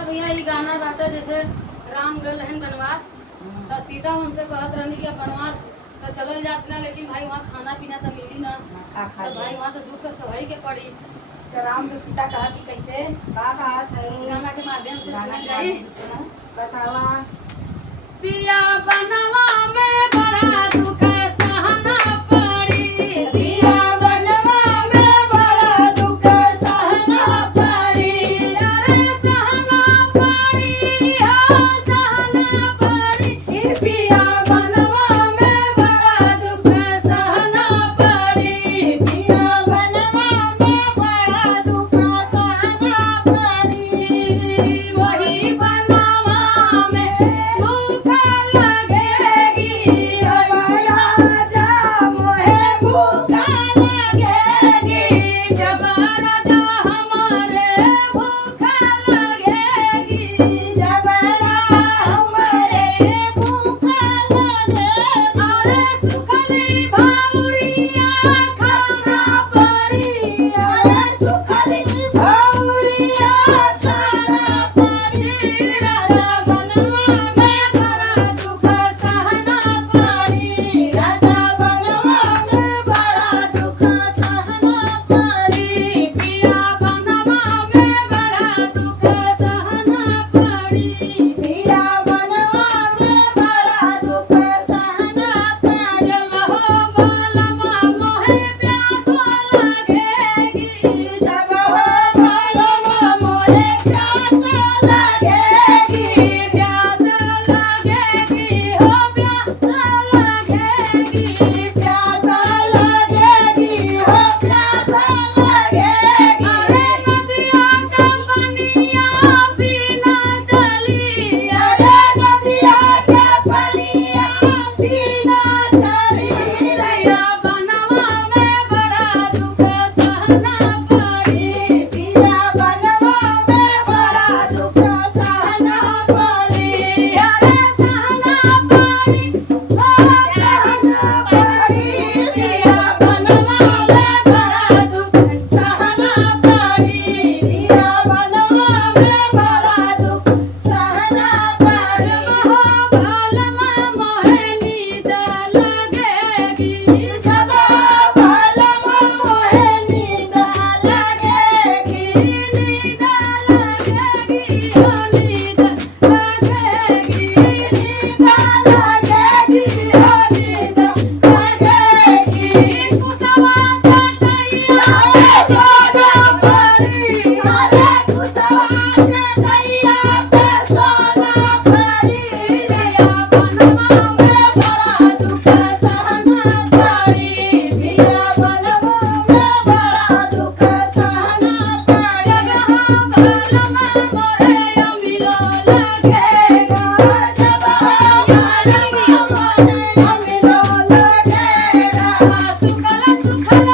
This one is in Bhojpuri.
मतलब भैया ये गाना बाटे जैसे राम गए हन बनवास तो सीता उनसे कहत रहनी कि अब वनवास तो चलल जात ना, लेकिन भाई वहाँ खाना पीना तो मिली ना, तो भाई वहाँ तो दुख तो सहई के पड़ी। तो राम से सीता कहा कि कैसे बात है गाना के माध्यम से गाना सुन के जाई। माध्यम से सुनो बतावा। पिया बनवा में बड़ा दुख सहना पड़ी, पिया बनवा में बड़ा दुख सहना पड़ी, अरे सहना पड़ी हो सहना पड़ी, पिया बनवा में बड़ा दुख सहना पड़ी, पिया बनवा में बड़ा दुख सहना पड़ी। वही बनवा में भूख लगेगी, राजा मोहे भूख लगेगी, जब राजा हमारे भूख लगेगी, जब हमारे भूख लगेगी। अरे सुखली भावरिया खाना पड़ी, अरे सुखली भौरिया खाना पड़ी, राजा बनवा में बड़ा दुख सहना पड़ी, राजा बनवा में बड़ा दुख सहना पड़ी, पिया बनवा में बड़ा दुख सहना पड़ी। पिया बनवा में बड़ा दुख सहना पड़ी। हो बालमा मोहे प्यास लगेगी, जब हो बालमा मोहे प्यास लगेगी, प्यास लगेगी हो प्यास लगेगी, प्यास लगेगी हो प्यास लगेगी। अरे नदिया का पनिया पीना चली, अरे नदिया के पनिया पीना चली, पिया बनवा में बड़ा दुख सहना पड़ी, पिया बनवा में बड़ा दुख सहना पड़ी, अरे सहना पड़ी हो सहना पड़ी, पिया बनवा में बड़ा दुख सहना पड़ी, पिया बनवा में बड़ा दुख सहना पड़ी। हो बालमा मोहे नींद लगेगी, जब बालमा मोहे नींद लगेगी, नींद लगेगी हो नींद लगेगी, नींद लगेगी हो नींद लगेगी। कुसवा चटैया सोना पड़ी, अरे कुसवा चटैया पे सोना पड़ी, पिया बनवा में बड़ा दुख सहना पड़ी, पिया बनवा में बड़ा दुख सहना पड़ी। बालमा मोहे अमिलो लगेगा, जब बालमा मोहे अमिलो लगेगा, सुखल सुखल